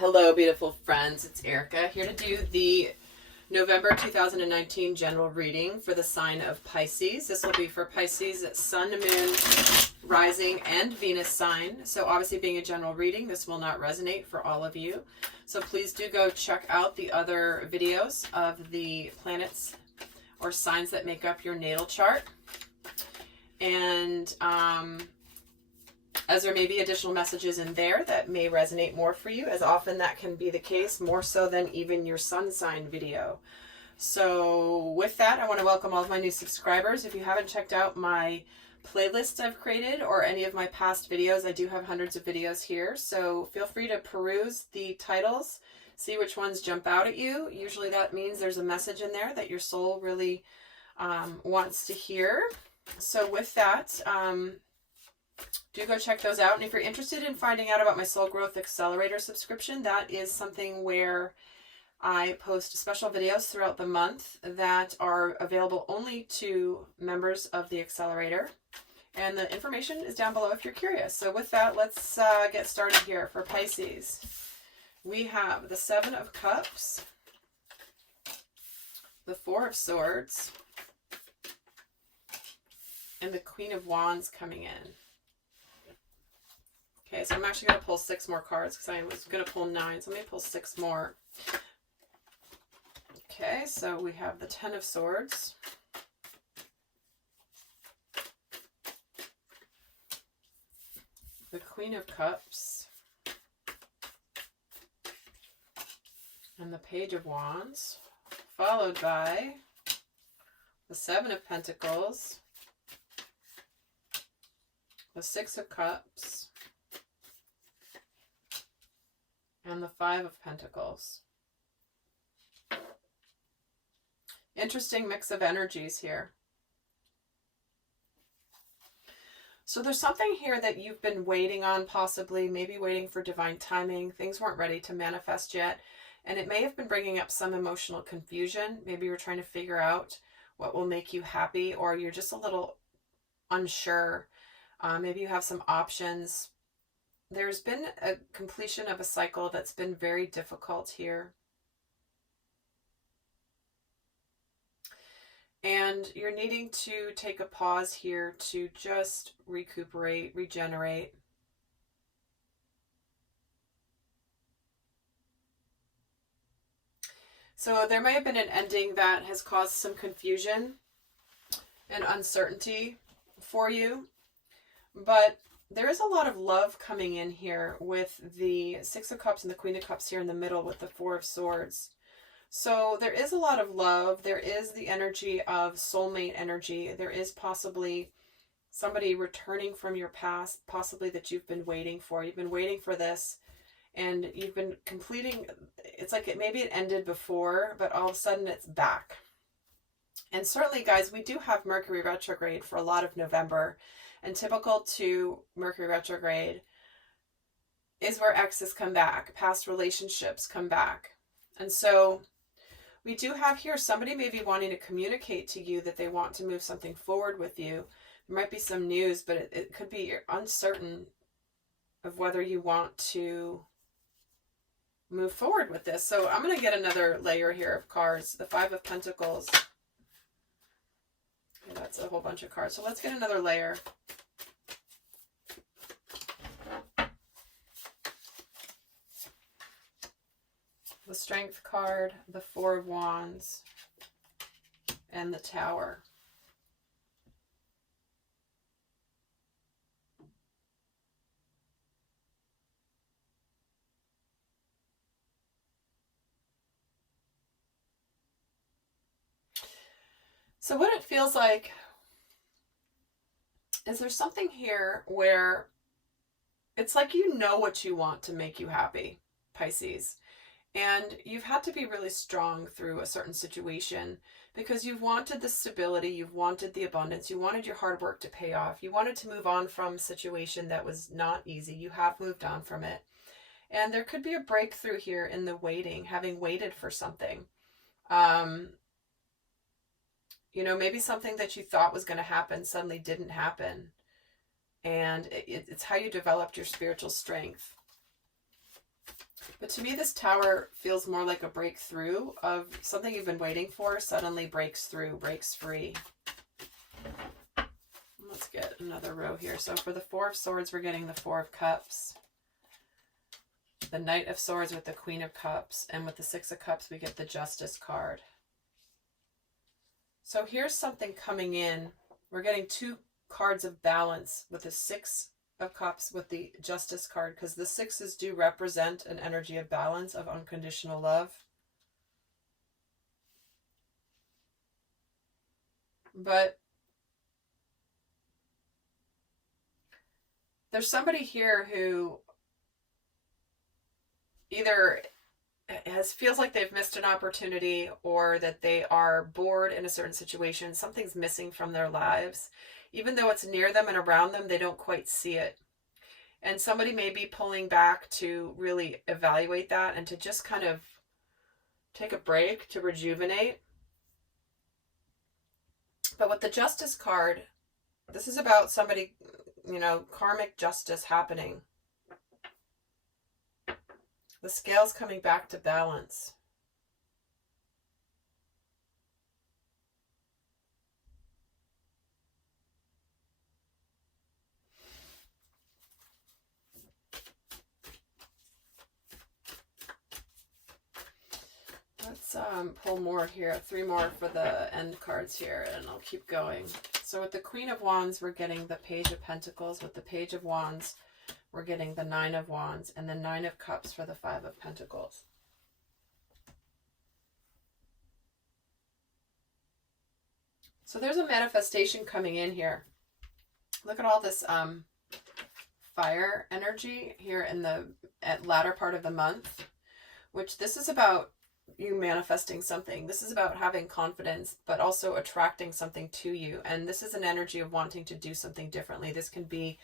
Hello, beautiful friends. It's Erika here to do the November 2019 general reading for the sign of Pisces. This will be for Pisces Sun, Moon, Rising, and Venus sign. So obviously being a general reading, this will not resonate for all of you. So please do go check out the other videos of the planets or signs that make up your natal chart. And as there may be additional messages in there that may resonate more for you, as often that can be the case, more so than even your sun sign video. So with that, I want to welcome all of my new subscribers. If you haven't checked out my playlists I've created or any of my past videos, I do have hundreds of videos here. So feel free to peruse the titles, see which ones jump out at you. Usually that means there's a message in there that your soul really wants to hear. So with that, do go check those out. And if you're interested in finding out about my Soul Growth Accelerator subscription, that is something where I post special videos throughout the month that are available only to members of the Accelerator. And the information is down below if you're curious. So with that, let's get started here for Pisces. We have the Seven of Cups, the Four of Swords, and the Queen of Wands coming in. Okay, so I'm actually going to pull 6 more cards because I was going to pull 9. So let me pull 6 more. Okay, so we have the Ten of Swords, the Queen of Cups, and the Page of Wands, followed by the Seven of Pentacles, the Six of Cups, and the Five of Pentacles. Interesting mix of energies here. So there's something here that you've been waiting on, possibly, maybe waiting for divine timing. Things weren't ready to manifest yet. And it may have been bringing up some emotional confusion. Maybe you're trying to figure out what will make you happy, or you're just a little unsure. Maybe you have some options. There's been a completion of a cycle that's been very difficult here. And you're needing to take a pause here to just recuperate, regenerate. So there may have been an ending that has caused some confusion and uncertainty for you, but there is a lot of love coming in here with the Six of Cups and the Queen of Cups here in the middle with the Four of Swords. So there is a lot of love. There is the energy of soulmate energy. There is possibly somebody returning from your past, possibly that you've been waiting for. You've been waiting for this, and you've been completing. It's like maybe it ended before, but all of a sudden it's back. And certainly, guys, we do have Mercury retrograde for a lot of November. And typical to Mercury retrograde is where exes come back, past relationships come back. And so we do have here somebody may be wanting to communicate to you that they want to move something forward with you. There might be some news, but it could be you're uncertain of whether you want to move forward with this. So I'm going to get another layer here of cards. The Five of Pentacles. That's a whole bunch of cards. So let's get another layer. The Strength card, the Four of Wands, and the Tower. So what it feels like is there's something here where it's like you know what you want to make you happy, Pisces. And you've had to be really strong through a certain situation because you've wanted the stability, you've wanted the abundance, you wanted your hard work to pay off, you wanted to move on from a situation that was not easy. You have moved on from it. And there could be a breakthrough here in the waiting, having waited for something. You know, maybe something that you thought was going to happen suddenly didn't happen. And it's how you developed your spiritual strength. But to me, this Tower feels more like a breakthrough of something you've been waiting for suddenly breaks through, breaks free. Let's get another row here. So for the Four of Swords, we're getting the Four of Cups. The Knight of Swords with the Queen of Cups. And with the Six of Cups, we get the Justice card. So here's something coming in. We're getting two cards of balance with the Six of Cups with the Justice card, because the sixes do represent an energy of balance, of unconditional love. But there's somebody here who either feels like they've missed an opportunity, or that they are bored in a certain situation. Something's missing from their lives. Even though it's near them and around them, they don't quite see it. And somebody may be pulling back to really evaluate that and to just kind of take a break, to rejuvenate. But with the Justice card, this is about somebody, you know, karmic justice happening. The scales coming back to balance. Let's pull more here, 3 more for the end cards here, and I'll keep going. So with the Queen of Wands, we're getting the Page of Pentacles. With the Page of Wands, we're getting the Nine of Wands and the Nine of Cups for the Five of Pentacles. So there's a manifestation coming in here. Look at all this fire energy here in the latter part of the month, which this is about you manifesting something. This is about having confidence, but also attracting something to you. And this is an energy of wanting to do something differently. This can be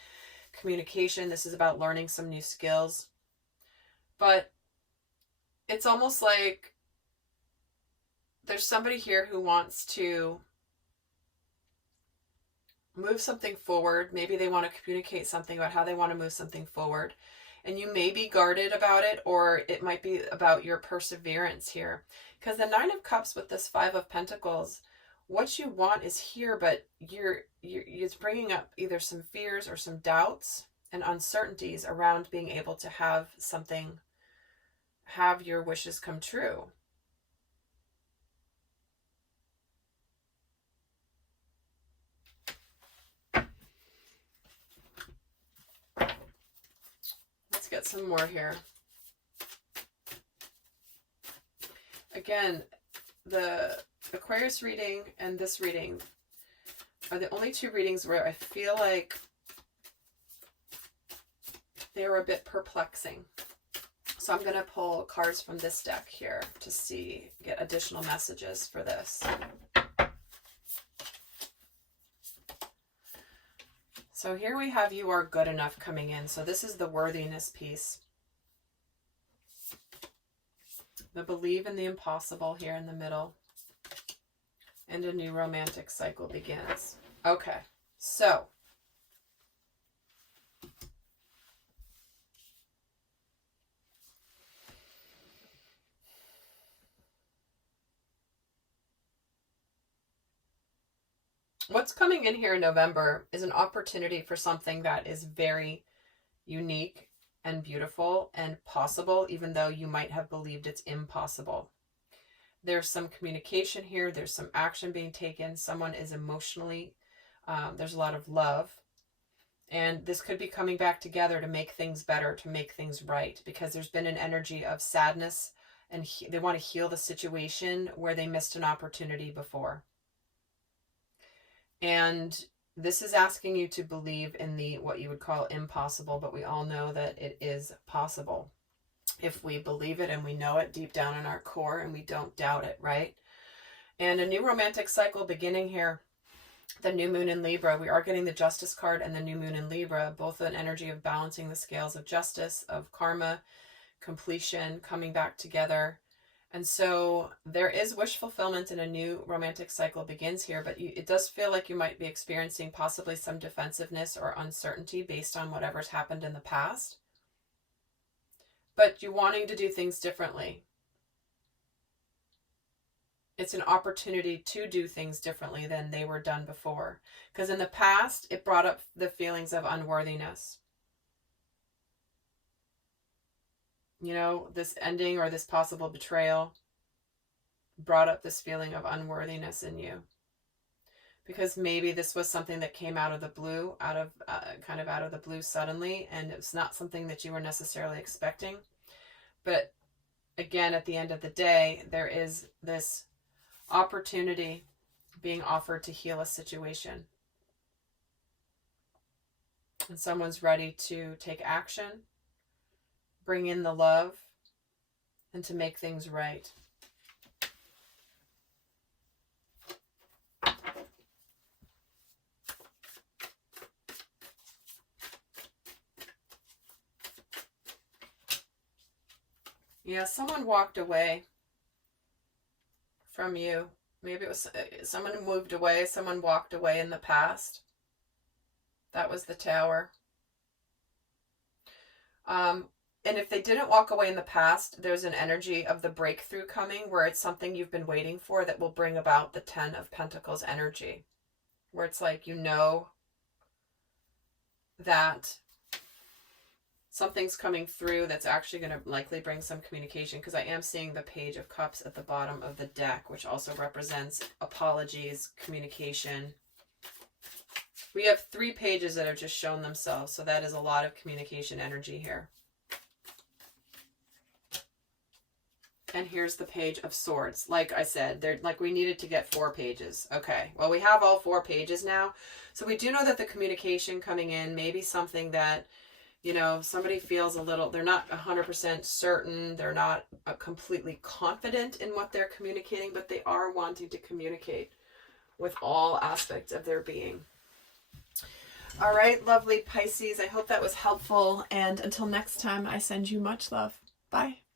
communication. This is about learning some new skills. But it's almost like there's somebody here who wants to move something forward. Maybe they want to communicate something about how they want to move something forward. And you may be guarded about it, or it might be about your perseverance here. Because the Nine of Cups with this Five of Pentacles, what you want is here, but it's bringing up either some fears or some doubts and uncertainties around being able to have something, have your wishes come true. Get some more here. Again, the Aquarius reading and this reading are the only two readings where I feel like they were a bit perplexing. So I'm going to pull cards from this deck here to get additional messages for this. So here we have you are good enough coming in. So this is the worthiness piece. The believe in the impossible here in the middle. And a new romantic cycle begins. Okay, so what's coming in here in November is an opportunity for something that is very unique and beautiful and possible, even though you might have believed it's impossible. There's some communication here. There's some action being taken. Someone is emotionally, there's a lot of love. And this could be coming back together to make things better, to make things right, because there's been an energy of sadness and they want to heal the situation where they missed an opportunity before. And this is asking you to believe in the what you would call impossible, but we all know that it is possible if we believe it and we know it deep down in our core and we don't doubt it, right? And a new romantic cycle beginning here. The new moon in Libra, we are getting the Justice card and the new moon in Libra, both an energy of balancing the scales of justice, of karma, completion, coming back together. And so there is wish fulfillment and a new romantic cycle begins here, but it does feel like you might be experiencing possibly some defensiveness or uncertainty based on whatever's happened in the past. but you wanting to do things differently. It's an opportunity to do things differently than they were done before. Because in the past, it brought up the feelings of unworthiness. You know, this ending or this possible betrayal brought up this feeling of unworthiness in you. Because maybe this was something that came out of the blue, kind of out of the blue suddenly, and it's not something that you were necessarily expecting. But again, at the end of the day, there is this opportunity being offered to heal a situation. And someone's ready to take action, bring in the love, and to make things right. Yeah, someone walked away from you. Maybe it was someone who moved away, someone walked away in the past. That was the Tower. And if they didn't walk away in the past, there's an energy of the breakthrough coming where it's something you've been waiting for that will bring about the 10 of Pentacles energy. Where it's like, you know that something's coming through that's actually going to likely bring some communication, because I am seeing the Page of Cups at the bottom of the deck, which also represents apologies, communication. We have 3 pages that have just shown themselves, so that is a lot of communication energy here. And here's the Page of Swords. Like I said, we needed to get 4 pages. Okay, well, we have all 4 pages now. So we do know that the communication coming in may be something that, you know, somebody feels a little, they're not 100% certain, they're not completely confident in what they're communicating, but they are wanting to communicate with all aspects of their being. All right, lovely Pisces, I hope that was helpful, and until next time, I send you much love. Bye.